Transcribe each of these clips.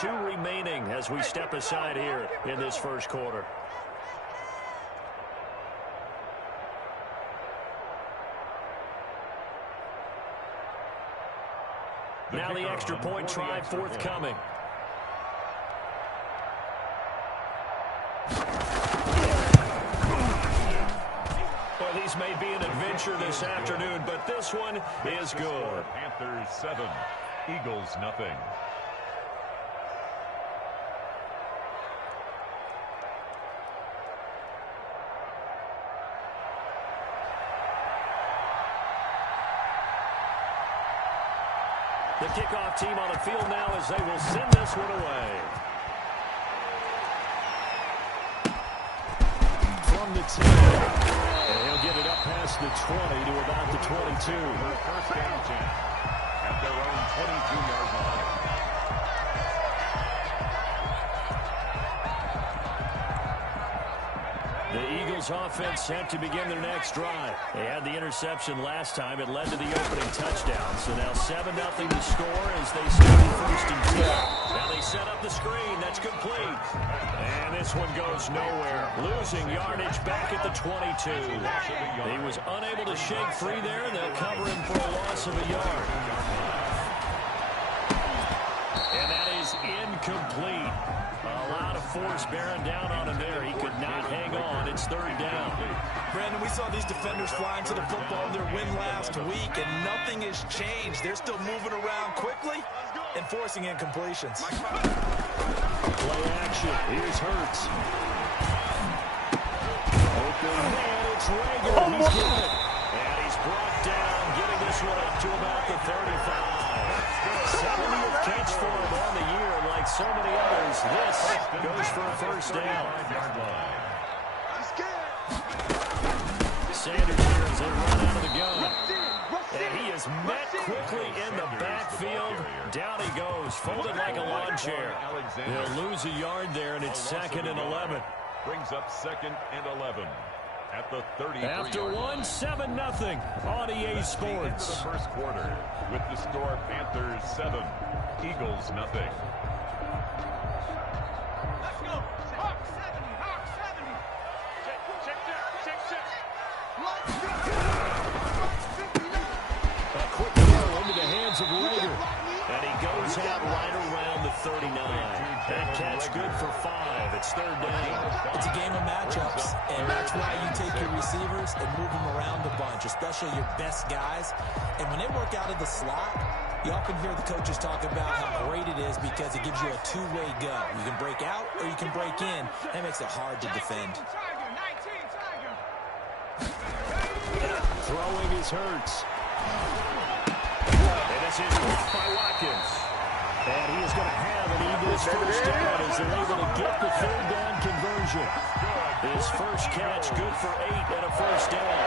2 remaining as we step aside here in this first quarter. Now the extra point try forthcoming. Well, these may be an adventure this afternoon, but this one is good. Panthers 7, Eagles nothing. The kickoff team on the field now as they will send this one away. From the 10. And he'll get it up past the 20 to about the 22. First down 10 at their own 22-yard line. The Eagles offense set to begin their next drive. They had the interception last time. It led to the opening touchdown. So now 7-0 to score as they start first and 10. Now they set up the screen. That's complete. And this one goes nowhere. Losing yardage back at the 22. He was unable to shake free there. They'll cover him for a loss of a yard. And that is incomplete. A lot of force bearing down on him there. He could not hang on. It's third down. Brandon, we saw these defenders flying to the football in their win last week, and nothing has changed. They're still moving around quickly and forcing incompletions. Play action. Here's Hurts. Open man. It's Rager. He's getting it. And he's brought down, getting this one up to about the 35. 70th catch for him on the year. Like so many others, this goes for a first down. Sanders here as they run out of the gun. And he is met quickly in the backfield. Down he goes, folded like a lawn chair. They'll lose a yard there, and it's 2nd and 11. Brings up 2nd and 11 at the 33. After one, 7-0 on EA Sports. The first quarter with the score Panthers 7, Eagles nothing. Let's go. Hawk 70. Hawk 70. Check. A quick throw into the hands of Rager. And he goes out right around the 39. That catch good for 5. It's third down. It's a game of matchups, and that's why you take your receivers and move them around a bunch, especially your best guys. And when they work out of the slot, you often hear the coaches talk about how great it is because it gives you a two-way go. You can break out or you can break in. That makes it hard to defend. Throwing is Hurts. And this is blocked by Watkins. And he is going to have an Eagles first down as they're able to get the third down conversion. His first catch good for 8 and a first down.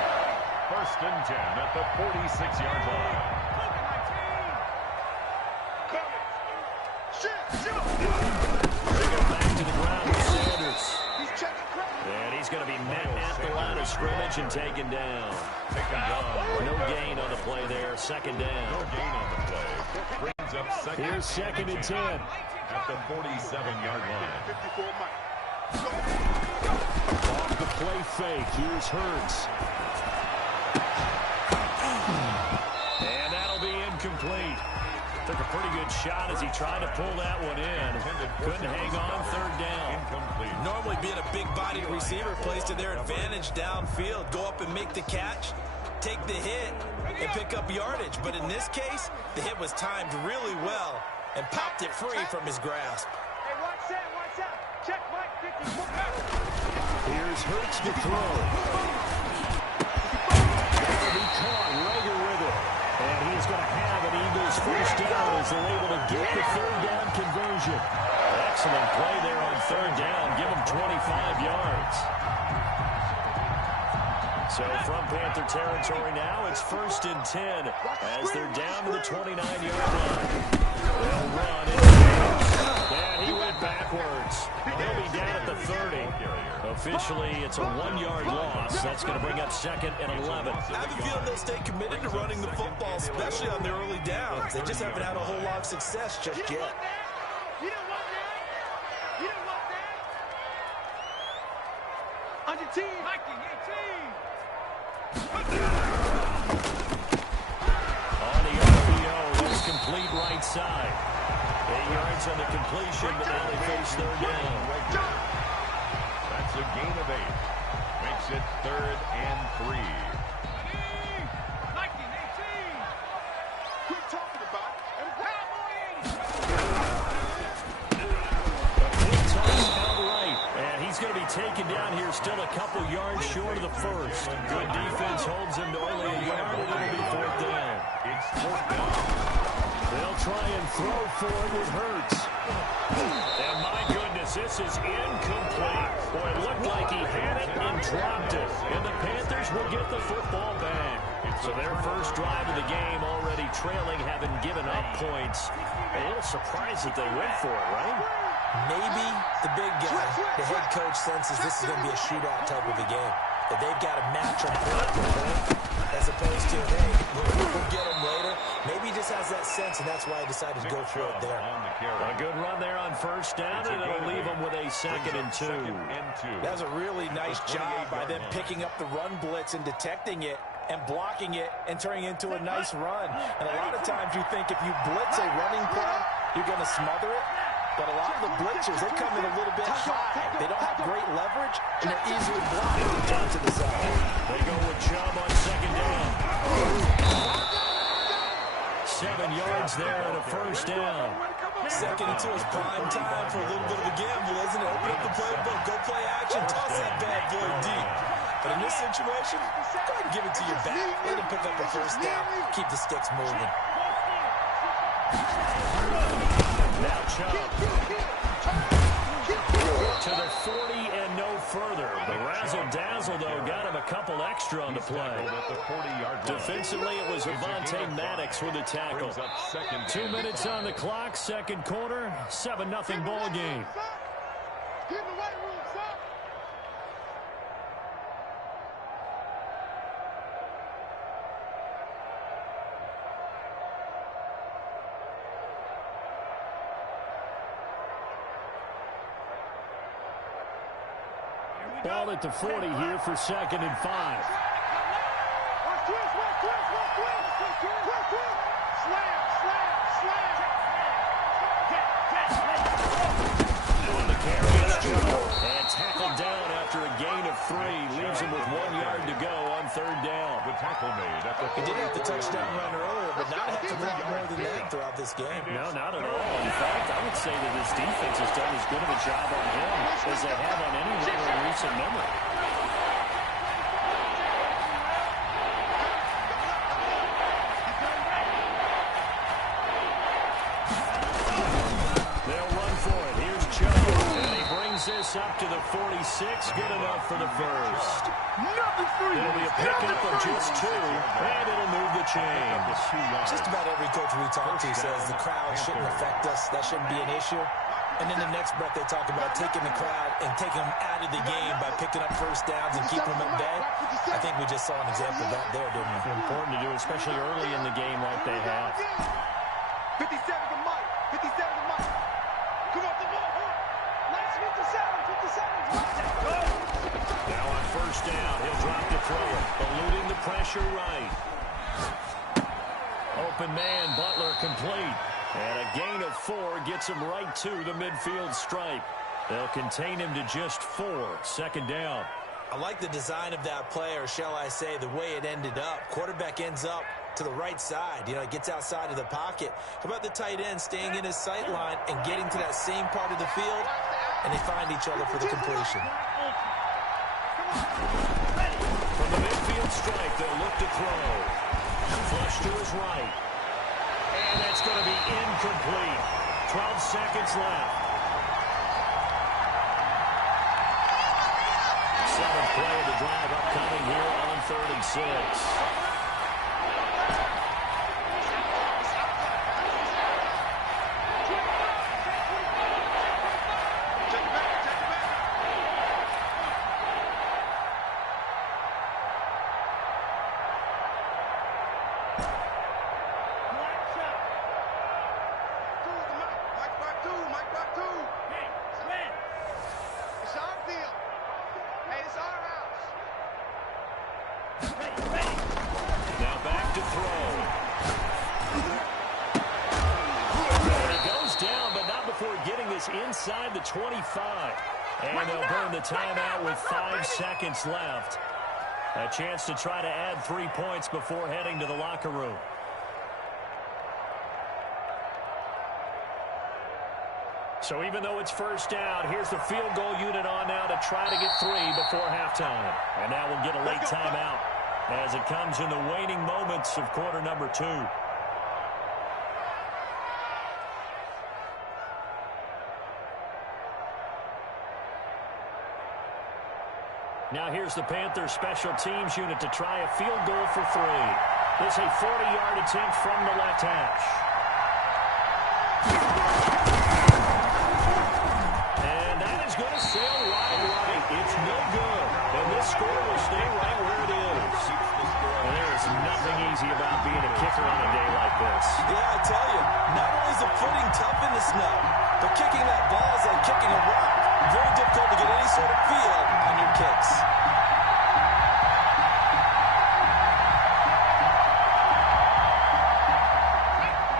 1st and 10 at the 46-yard line. They go back to the ground with Sanders. And he's going to be met at the line of scrimmage and taken down. No gain on the play there. 2nd down. No gain on the play. Brings up 2nd. Here's 2nd and 10. At the 47-yard line. Off the play fake. Here's Hurts. And that'll be incomplete. Took a pretty good shot as he tried to pull that one in. Couldn't hang on. 3rd down. Incomplete. Normally being a big-bodied receiver plays to their advantage downfield. Go up and make the catch, take the hit, and pick up yardage. But in this case, the hit was timed really well and popped it free from his grasp. Hey, watch that. Check Mike 54. Here's Hurts to throw. That'll be caught. Rager with it. And he is going to have an Eagles first down as they're able to get the third down conversion. Excellent play there on 3rd down. Give them 25 yards. So from Panther territory now, it's 1st and 10 as they're down to the 29-yard line. They'll run it. And he went backwards. He'll be down at the 30. Officially, it's a 1-yard loss. That's going to bring up 2nd and 11. I have a feeling they'll stay committed to running the football, especially on their early downs. They just haven't had a whole lot of success just yet. You don't want Viking 18. On the RPO, that's complete right side. 8 yards on the completion, but now they face third down. That's a gain of 8. Makes it 3rd and 3. Viking 18. Quit talking about it and A quick toss outright, and he's going to be taken down here, still a couple yards short of the first. Good defense holds him to only a yard, and it'll be 4th down. It's 4th down. They'll try and throw for it with Hurts. And my goodness, this is incomplete. Boy, it looked like he had it and dropped it. And the Panthers will get the football back. So their first drive of the game already trailing, having given up points. A little surprised that they went for it, right? Maybe the big guy, the head coach, senses this is going to be a shootout type of a game. That they've got to match them point for point, as opposed to, hey, we'll get them later. Maybe he just has that sense, and that's why he decided to go for it there. A good run there on first down, and it'll leave them with a 2nd and 2. That was a really nice job by them picking up the run blitz and detecting it and blocking it and turning it into a nice run. And a lot of times you think if you blitz a running play, you're going to smother it. But a lot of the blitzers, they come in a little bit high. They don't have great leverage, and they're easily blocked when they turn to the side. They go with Chubb on 2nd down. 7 yards there and a first down. 2nd and 2 is prime time for a little bit of a gamble, isn't it? Open up the playbook, go play action, toss that bad boy deep. But in this situation, go ahead and give it to your back. Let him pick up a first down. Keep the sticks moving. Now Chubb to the 40 and no further. The razzle-dazzle, though, got him a couple extra on the play. Defensively, it was Avonte Maddox with a tackle. 2 minutes on the clock, 2nd quarter, 7-0 ball game. Get in the weight room, son. Ball at the 40 here for 2nd and 5. Watch twist. Slam. On the carry, it's Chubb. And tackled down after a gain of 3. Leaves him with 1 yard to go on 3rd down. The tackle made at the He did have the touchdown run earlier, but not have to block more than that throughout this game. No, not at all. In fact, I would say that his defense has done as good of a job on him as they have on any runner in recent memory. They'll run for it. Here's Chubb, and he brings this up to the 46. Good enough for the first. It'll be a pickup of just 2, and it'll move the chains. Just about every coach we talk to says the crowd shouldn't affect us. That shouldn't be an issue. And in the next breath, they talk about taking the crowd and taking them out of the game by picking up first downs and keeping them at bay. I think we just saw an example of that there, didn't we? Important to do, especially early in the game like they have. 57 to Mike. Come on, the ball. Last 57. Now on first down, he'll drop the throw, eluding the pressure right. Open man, Butler complete. And a gain of 4 gets him right to the midfield stripe. They'll contain him to just 4. 2nd down. I like the design of that play, or shall I say the way it ended up. Quarterback ends up to the right side. You know, it gets outside of the pocket. How about the tight end staying in his sight line and getting to that same part of the field, and they find each other for the completion. From the midfield stripe, they'll look to throw. Flush to his right. And that's going to be incomplete. 12 seconds left. 7th play of the drive upcoming here on 3rd and 6. It's our deal. Hey, it's our house. this inside the 25. And they'll burn the timeout with 5 seconds left. A chance to try to add 3 points before heading to the locker room. So even though it's first down, here's the field goal unit on now to try to get 3 before halftime. And now we'll get a late timeout as it comes in the waning moments of quarter number 2. Now here's the Panthers special teams unit to try a field goal for 3. This is a 40-yard attempt from the left hash. And that is going to sail right. It's no good. And this score will stay right where it is. And there is nothing easy about being a kicker on a day like this. Yeah, I tell you, not only is the footing tough in the snow, but kicking that ball is like kicking a rock. Very difficult to get any sort of feel on your kicks.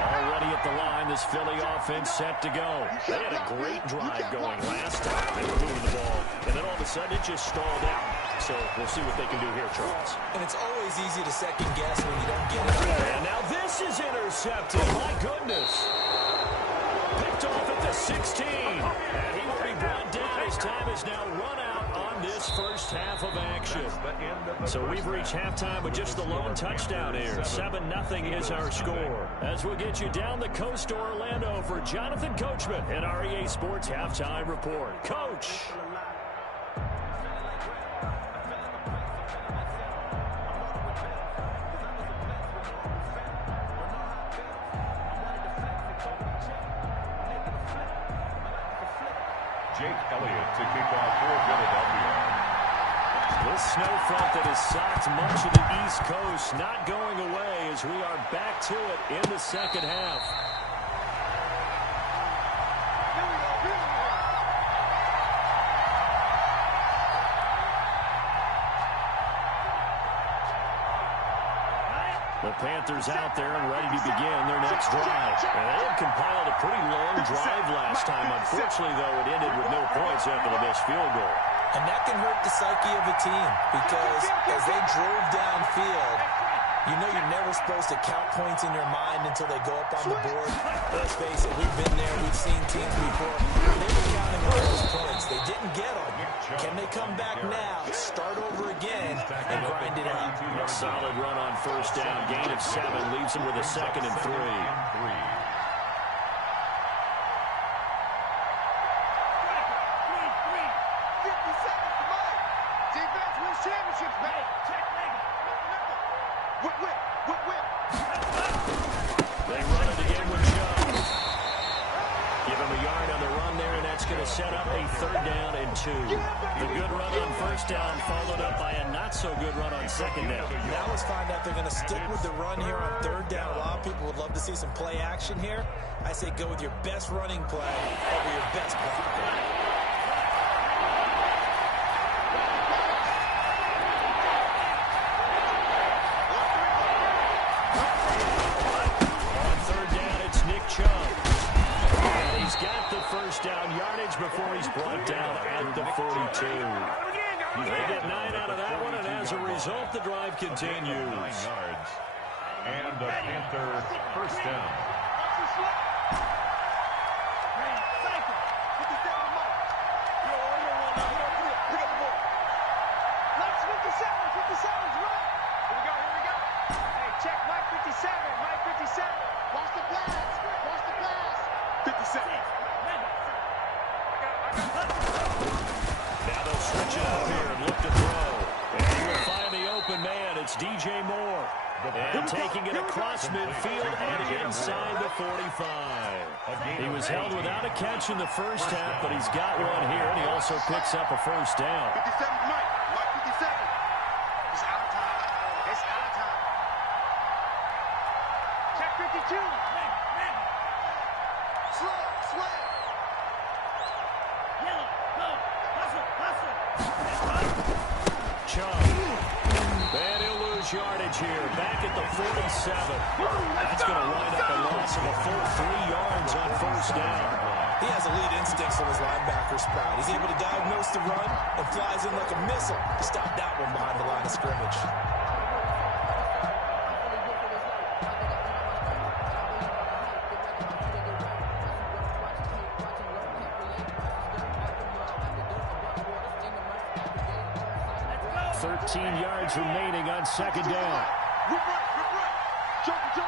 Already at the line, this Philly offense set to go. They had a great drive going last time. They were moving the ball, and then all of a sudden it just stalled out. So we'll see what they can do here, Charles. And it's always easy to second guess when you don't get it. And now this is intercepted. My goodness. Picked off at the 16. And he will be brought down. His time is now run out on this first half of action. So we've reached halftime with just the lone touchdown here. 7-0 is our score. As we'll get you down the coast to Orlando for Jonathan Coachman and our EA Sports Halftime Report. Coach. Jake Elliott to kick off for Philadelphia. This snow front that has socked much of the East Coast not going away as we are back to it in the second half. The Panthers out there and ready to begin their next drive. And they had compiled a pretty long drive last time. Unfortunately, though, it ended with no points after the missed field goal. And that can hurt the psyche of a team because as they drove downfield, you know you're never supposed to count points in your mind until they go up on the board. Let's face it, we've been there. We've seen teams before. They were counting all those points. They didn't get them. Can they come back now, start over again, and grind it out? A solid run on first down. Gain of 7 leaves them with a 2nd and 3. They run it again with Jones. Give him a yard on the run there, and that's going to set up a 3rd down and 2. The good run on first down followed up by a not-so-good run on 2nd down. Now let's find out they're going to stick with the run here on 3rd down. A lot of people would love to see some play action here. I say go with your best running play over your best blocker. Down yardage before he's brought down at the 42. They get 9 out of that one, and as a result, the drive continues. 9 yards. And the Panther first down. Check Mike 57. Mike 57. Watch the pass. Watch the pass. 57. Now they'll switch it up here and look to throw. And he will find the open man. It's DJ Moore. And taking it across midfield and inside the 45. He was held without a catch in the first half, but he's got one here, and he also picks up a first down. 57, Mike. Mike 57. It's out of time. It's out of time. Check 52. Slay. Yellow. Go. Hustle. Chubb. And he'll lose yardage here. Back at the 47. That's going to wind up a loss of a full 3 yards on first down. He has elite instincts from his linebacker spot. He's able to diagnose the run and flies in like a missile to stop that one behind the line of scrimmage. Let's go. 13 yards remaining on second down. Rip right. Jumper.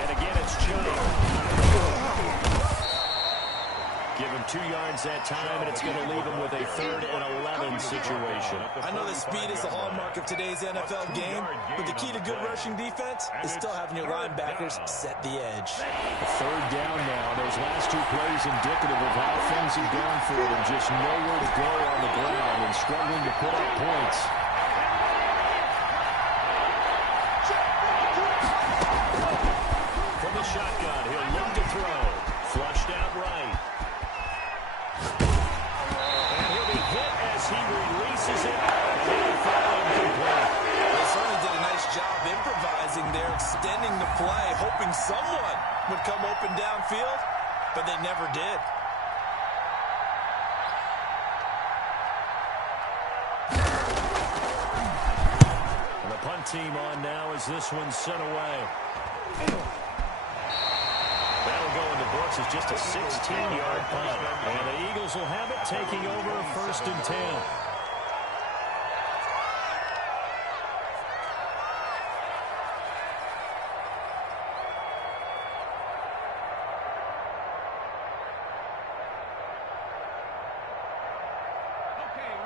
And again, it's Chubb. Give him 2 yards that time, and it's going to leave him with a 3rd and 11 situation. I know that speed is the hallmark of today's NFL game, but the key to good rushing defense is still having your linebackers set the edge. 3rd down now. Those last 2 plays indicative of how things have gone for them. Just nowhere to go on the ground and struggling to put up points. From the shotgun, he'll look to throw. Flushed out right. And he'll be hit as he releases it. They certainly did a nice job improvising there, extending the play, hoping someone would come open downfield, but they never did. And the punt team on now as this one's sent away. That'll go in the books as just a 16-yard punt. And the Eagles will have it, taking over 1st and 10.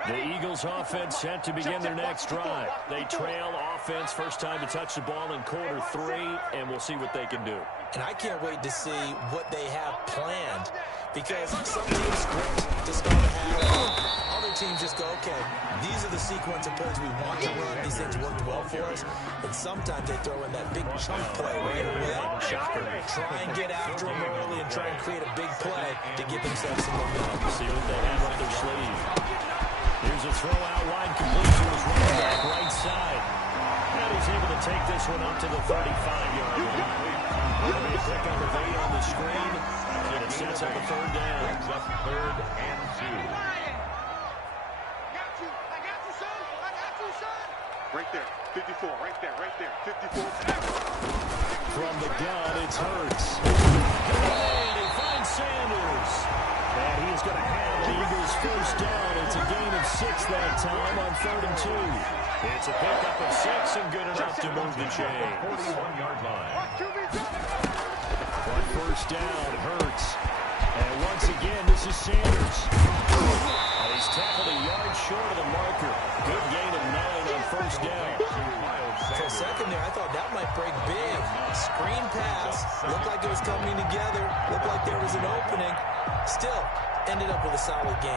The Eagles offense set to begin their next drive. They trail offense, first time to touch the ball in quarter 3, and we'll see what they can do. And I can't wait to see what they have planned, because some teams script to start a half. Other teams just go, okay, these are the sequence of plays we want to run. These things worked well for us. And sometimes they throw in that big chunk play right away. Try and get after them early and try and create a big play to give themselves some momentum. See what they have up their sleeve. Here's a throw out wide, completion was running back right side. And he's able to take this one up to the 35-yard line. Going to be a pickup of 8 on the screen, and it sets up a 3rd down. Brings up 3rd and 2. I got you, son. Right there, 54, right there, 54. From the gun, it's Hurts. And he finds Sanders. And he is going to have the Eagles 1st down. It's a gain of 6 that time on 3rd and 2. It's a pickup of 6 and good enough to move the chains. 41-yard line. On 1st down, Hurts. And once again, this is Sanders. And he's tackled a yard short of the marker. Good gain of 9 on 1st down. For a second there, I thought that might break big. Screen pass. Looked like it was coming together. Looked like there was an opening. Still, ended up with a solid game.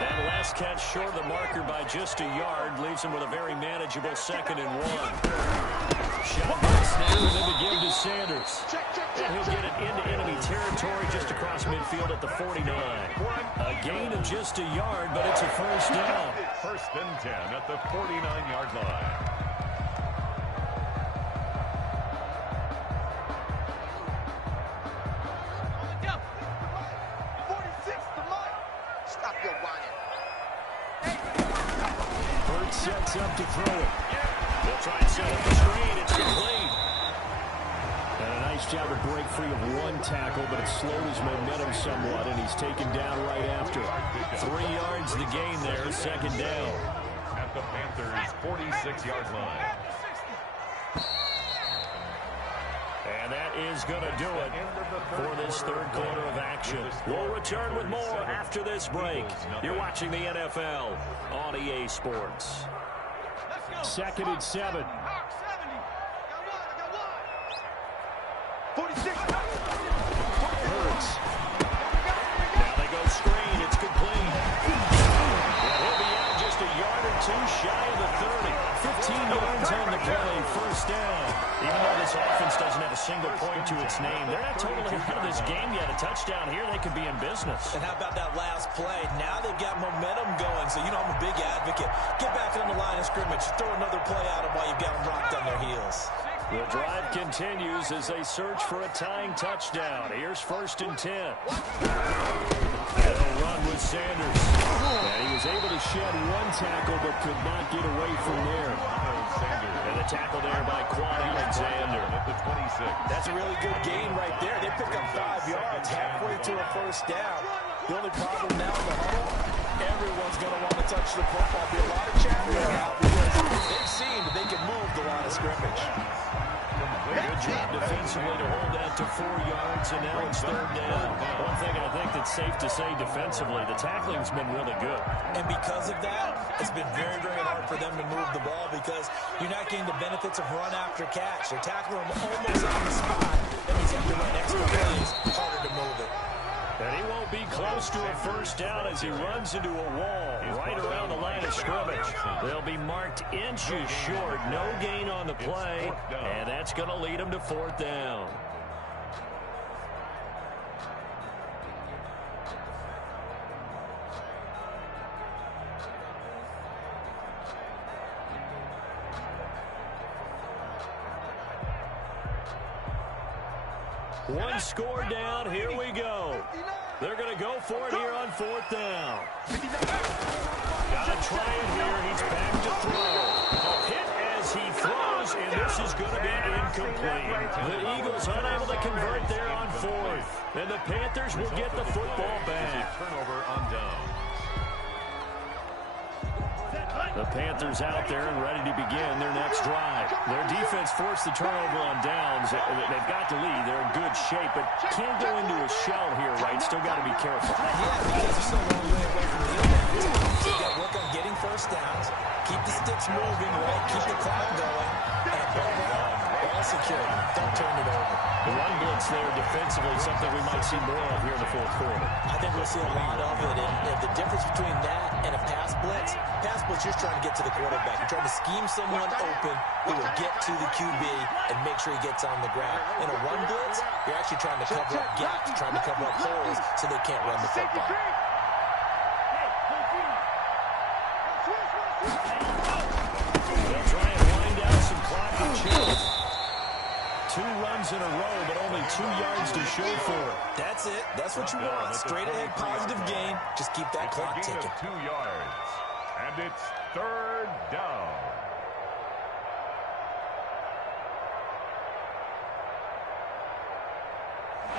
That last catch short of the marker by just a yard leaves him with a very manageable 2nd and 1. Shotgun snap and then the give to Sanders. And he'll get it into enemy territory just across midfield at the 49. A gain of just a yard, but it's a 1st down. 1st and 10 at the 49-yard line. Sets up to throw it. They'll try and set up the screen. It's complete. And a nice job of break free of 1 tackle, but it slowed his momentum somewhat, and he's taken down right after. 3 yards to gain there, 2nd down. At the Panthers' 46-yard line. And that is going to do it for this 3rd quarter of action. We'll return with more after this break. You're watching the NFL on EA Sports. 2nd and 7. 46. Hurts. Now they go screen. It's complete. He'll be out just a yard or 2 shy of the 30. 15 yards on the play, first down. Even though this offense doesn't have a single point to its name, they're not totally out of this game yet. A touchdown here, they could be in business. And how about that last play? Now they've got momentum going. So, you know, I'm a big advocate. Get back on the line of scrimmage. Throw another play at them while you've got them rocked on their heels. The drive continues as they search for a tying touchdown. Here's 1st and 10. They'll run with Sanders. And he was able to shed one tackle but could not get away from there. And the tackle there by Quan Alexander. That's a really good gain right there. They pick up 5 yards halfway to a first down. The only problem now in the huddle, everyone's going to want to touch the football. Be a lot of chatter now because they've seen that they can move the line of scrimmage. Good job defensively to hold that to 4 yards, and now it's 3rd down. One thing I think that's safe to say defensively, the tackling's been really good. And because of that, it's been very, very hard for them to move the ball because you're not getting the benefits of run after catch. They're tackling them almost on the spot. That means you have to run extra plays, harder to move it. And he won't be close to a first down as he runs into a wall right around the line of scrimmage. They'll be marked inches short. No gain on the play, and that's going to lead him to 4th down. One score down. Here we go. They're going to go for it here on 4th down. Got to try it here. He's back to throw. A hit as he throws, and this is going to be incomplete. The Eagles unable to convert there on 4th. And the Panthers will get the football back. Turnover on down. The Panthers out there and ready to begin their next drive. Their defense forced the turnover on downs. They've got to lead. They're in good shape, but can't go into a shell here, right? Still got to be careful. Yeah, because you're still a long way away from the offense. So you've got to work on getting first downs, keep the sticks moving, right? Keep the clock going, and above all, ball security. Don't turn it over. The run blitz there defensively, something we might see more of here in the 4th quarter. I think we'll see a lot of it, and the difference between that and a pass blitz, you're just trying to get to the quarterback. You're trying to scheme someone open who will get to the QB and make sure he gets on the ground. In a run blitz, you're actually trying to cover up gaps, trying to cover up holes so they can't run the football. They'll try and wind down some clock and chase. 2 runs in a row, but only 2 yards to show for it. That's it. That's what you want. Straight ahead, positive gain. Just keep that clock ticking. 2 yards. And it's 3rd down.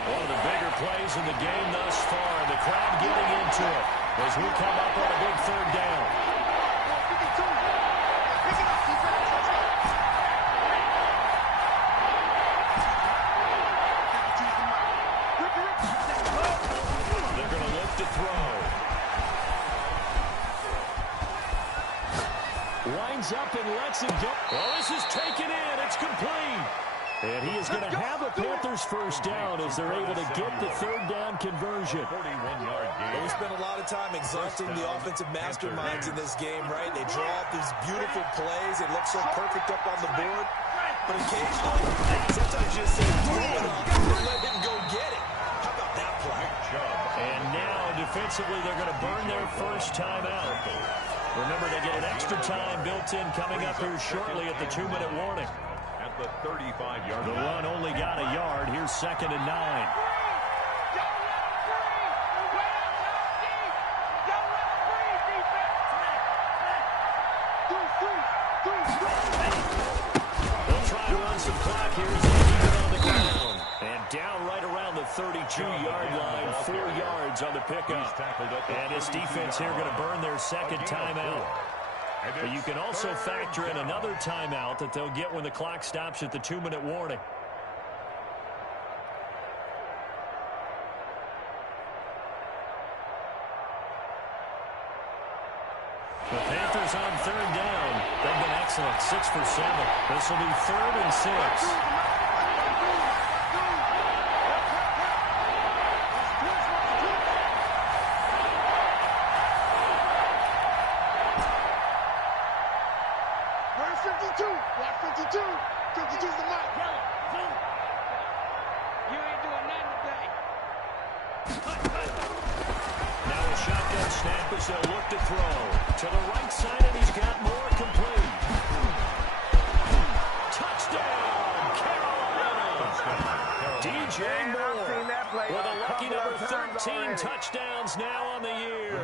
One of the bigger plays in the game thus far. The crowd getting into it as we come up on a big 3rd down. They're going to look to throw. Winds up and lets it go. Well, this is taken in. It's complete. And he is going to have a Panthers first down as they're able to get the 3rd down conversion. 41-yard gain. We spent a lot of time exalting the offensive masterminds in this game, right? They draw up these beautiful plays. It looks so perfect up on the board. But occasionally, sometimes you just say, throw it up and let him go get it. How about that play? And now, defensively, they're going to burn their first time out. Remember, they get an extra time built in coming up here shortly at the 2-minute warning. At the 35-yard The run only got a yard. Here's 2nd and 9. They'll try to run some clock here as they keep it on the ground. And down right around the 32-yard line, 4 yards on the pickup. And this defense here going to burn their 2nd timeout. But you can also factor in another timeout that they'll get when the clock stops at the 2-minute warning. The Panthers on 3rd down. They've been excellent, 6 for 7. This will be 3rd and 6. Where's 52? Watch 52. 52's the mic. You ain't doing nothing today. Now a shotgun snap as they'll look to throw. To the right side, and he's got more complete. Touchdown, Carolina. DJ Moore with a lucky number 13 touchdowns now on the year.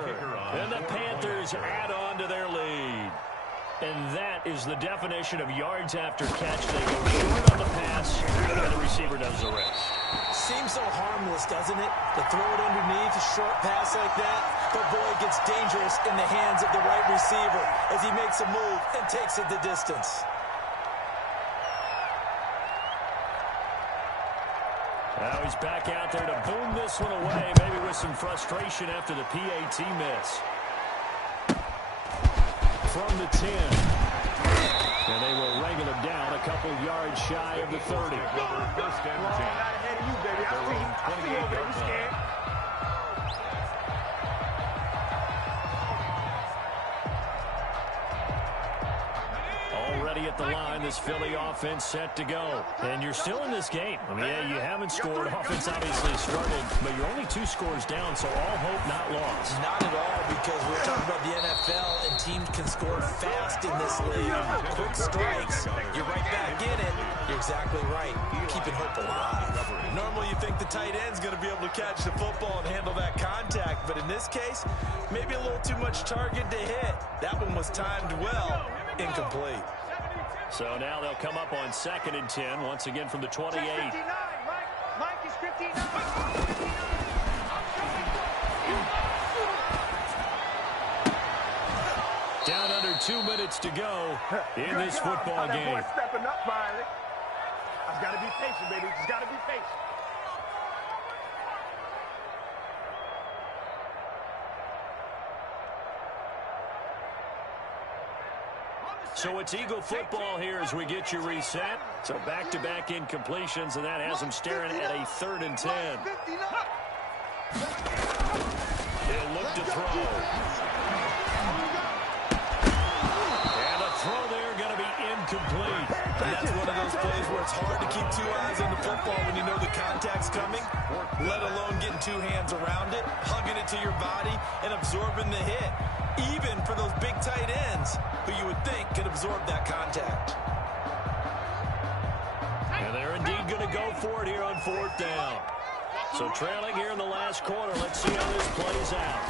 And the Panthers add on to their lead. And that is the definition of yards after catch. They go short on the pass, and the receiver does the rest. Seems so harmless, doesn't it? To throw it underneath a short pass like that. But boy, it gets dangerous in the hands of the right receiver as he makes a move and takes it the distance. Now he's back out there to boom this one away, maybe with some frustration after the PAT miss. From the 10. And they will wrangle him down a couple yards shy of the 30. First and 10. Ahead of you, baby. I see you, baby. Scared. Already at the line, this Philly offense set to go. And you're still in this game. I mean, yeah, you haven't scored. Offense obviously started, but you're only 2 scores down, so all hope not lost. Not at all, because we're talking about the NFL, and teams can score fast in this league. Quick strikes, you're right back in it. You're exactly right. Keeping hope alive. Normally you think the tight end's going to be able to catch the football and handle that contact, but in this case, maybe a little too much target to hit. That one was timed well. Incomplete. So now they'll come up on 2nd and 10, once again from the 28. 59, Mike is 59. Down under 2 minutes to go in this football game. That boy stepping up finally. I just got to be patient, baby. Just got to be patient. So it's Eagle football here as we get you reset. So back-to-back incompletions, and that has them staring at a 3rd and 10. They'll look to throw. And the throw there going to be incomplete. And that's one of those plays where it's hard to keep 2 eyes on the football when you know the contact's coming, let alone getting 2 hands around it, hugging it to your body, and absorbing the hit. Even for those big tight ends who you would think could absorb that contact. And they're indeed going to go for it here on 4th down. So trailing here in the last quarter. Let's see how this plays out.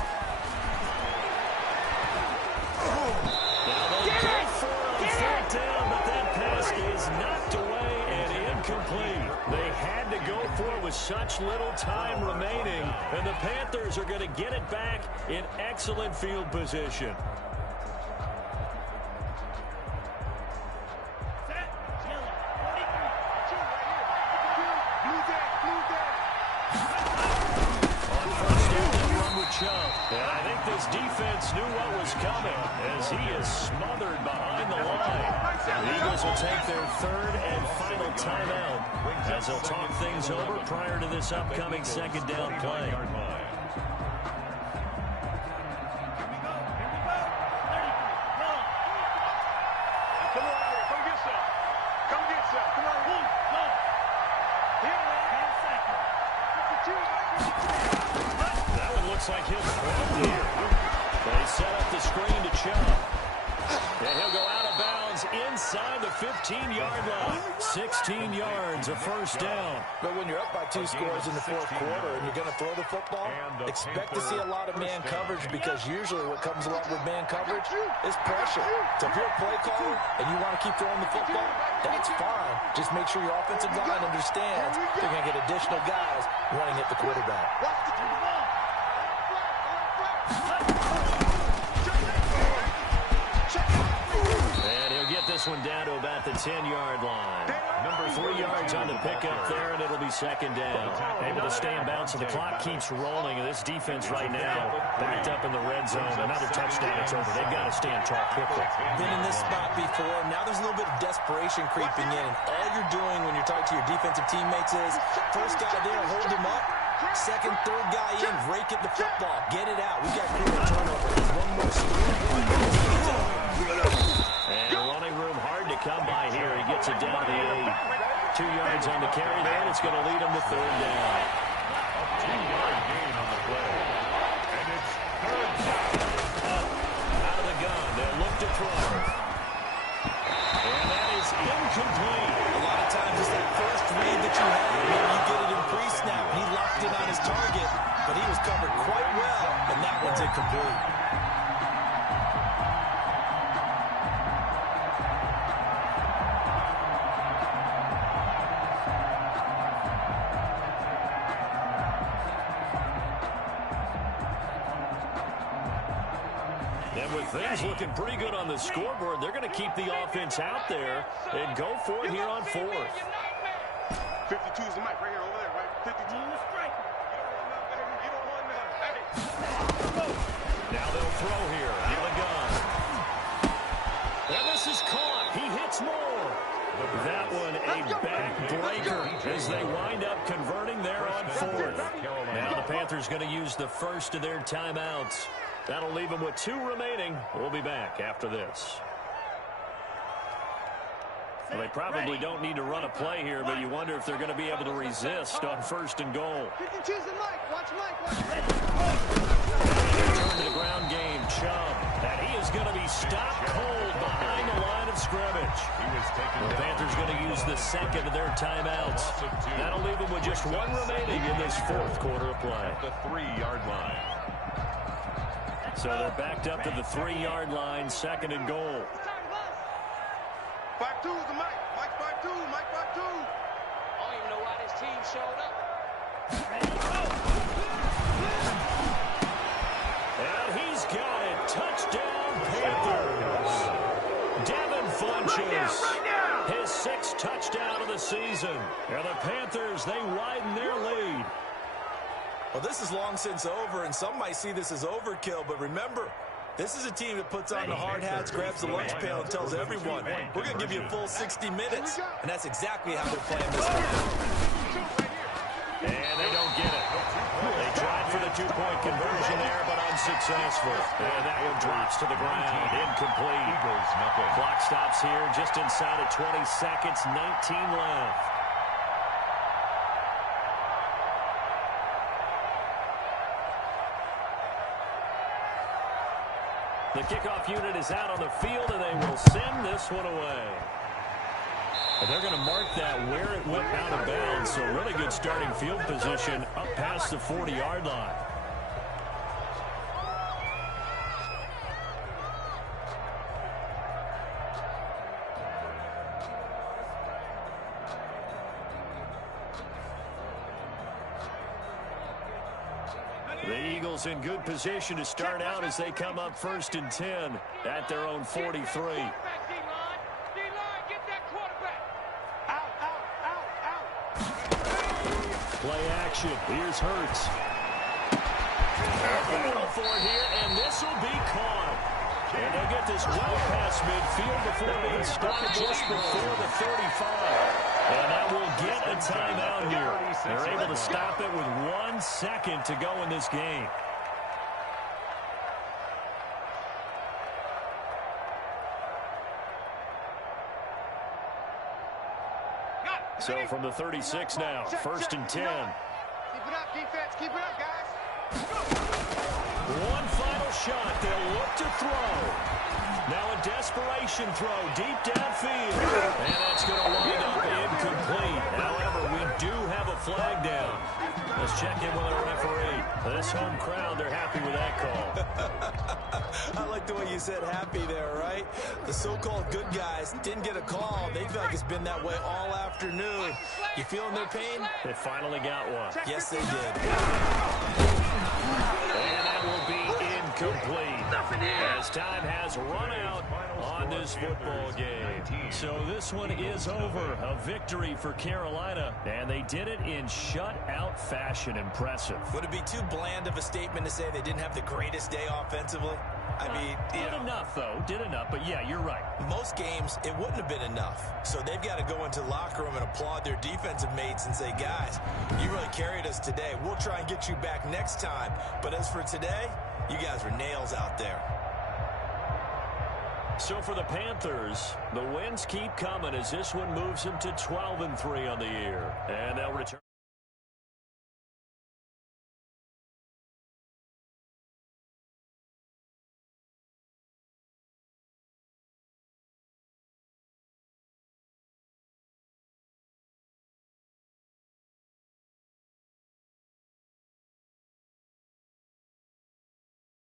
Now they go for it on 4th down, but that pass is knocked away and incomplete. They had to go for it with such little time remaining, and the Panthers are going to get it back in excellent field position. And I think this defense knew what was coming as he is smothered behind the line. The Eagles will take their 3rd and final timeout as they'll talk things over prior to this upcoming 2nd down play. Like he'll throw here. They set up the screen to Chubb. And he'll go out of bounds inside the 15-yard line. 16 yards, a 1st down. But when you're up by 2 scores in the 4th quarter and you're going to throw the football, expect to see a lot of man coverage, because usually what comes along with man coverage is pressure. So if you're a play caller and you want to keep throwing the football, that's fine. Just make sure your offensive line understands they're going to get additional guys running at the quarterback. And he'll get this one down to about the 10-yard line. Number 3 yards on the pickup there, and it'll be 2nd down. Able to stay in bounds, so the clock keeps rolling. And this defense right now backed up in the red zone. Another touchdown, it's over. They've got to stand tall quickly. Been in this spot before. Now there's a little bit of desperation creeping in. All you're doing when you're talking to your defensive teammates is, first guy there, hold him up. 2nd, 3rd guy in, rake at the football. Get it out. We got clear turnover. One more score. And running room hard to come by supply here. He gets it down to the 8. 2 yards on the carry there, and it's going to lead him to third down. 2-yard gain on the play. And it's third down. Out of the gun, they'll look to throw. And that is incomplete. A lot of times it's that first read that you have. Maybe you get it in pre-snap. He locked in on his target, but he was covered quite well, and that one's incomplete. And with things looking pretty good on the scoreboard, they're going to keep the offense out there and go for it here on fourth. 52 is the mic right here, over there, right? 52. You don't want none, baby. You don't want none. Hey. Now they'll throw here out of the gun. And this is caught. He hits more. That one a backbreaker as they wind up converting there on fourth. Now the Panthers going to use the first of their timeouts. That'll leave them with 2 remaining. We'll be back after this. Well, they probably don't need to run a play here, but you wonder if they're going to be able to resist on first and goal. 52's the mic. Watch Mike. Watch Return to the ground game, Chubb. And he is going to be stopped cold behind the line of scrimmage. The Panthers going to use the second of their timeouts. That'll leave them with just 1 remaining in this fourth quarter of play. At the 3-yard line. So they're backed up to the 3-yard line, second and goal. 52 is the mic. Mike 52. Mike 52. I don't even know why this team showed up. And he's got it. Touchdown, Panthers. Devin Funches. His 6th touchdown of the season. And the Panthers, they widen their lead. Well, this is long since over, and some might see this as overkill, but remember, this is a team that puts on the hard hats, grabs the lunch pail, and tells everyone, we're going to give you a full 60 minutes. And that's exactly how they're playing this game. And they don't get it. They tried for the 2-point conversion there, but unsuccessful. And that one drops to the ground. Incomplete. Clock stops here just inside of 20 seconds, 19 left. The kickoff unit is out on the field, and they will send this one away. And they're going to mark that where it went out of bounds, so really good starting field position up past the 40-yard line. The Eagles in good position to start out as they come up 1st and 10 at their own 43. D-line, get that quarterback. Out. Play action. Here's Hurts. They're going for it here, and this will be caught. And they'll get this well past midfield before being stopped just before the 35. And that will get a timeout here. They're able to stop it with 1 second to go in this game. So from the 36 now, 1st and 10. Keep it up, defense. Keep it up, guys. One final shot. They'll look to throw. Now a desperation throw deep downfield. And that's going to wind up incomplete. However, we do have a flag down. Let's check in with our referee. This home crowd, they're happy with that call. I like the way you said happy there, right? The so-called good guys didn't get a call. They feel like it's been that way all afternoon. You feeling their pain? They finally got one. Yes, they did. And that will be incomplete as time has run out on this football game. So this one is over. A victory for Carolina, and they did it in shutout fashion. Impressive. Would it be too bland of a statement to say they didn't have the greatest day offensively? I mean, did enough, though. Did enough, but yeah, you're right. Most games, it wouldn't have been enough. So they've got to go into the locker room and applaud their defensive mates and say, guys, you really carried us today. We'll try and get you back next time. But as for today, you guys were nails out there. So for the Panthers, the wins keep coming as this one moves them to 12-3 on the year. And they'll return.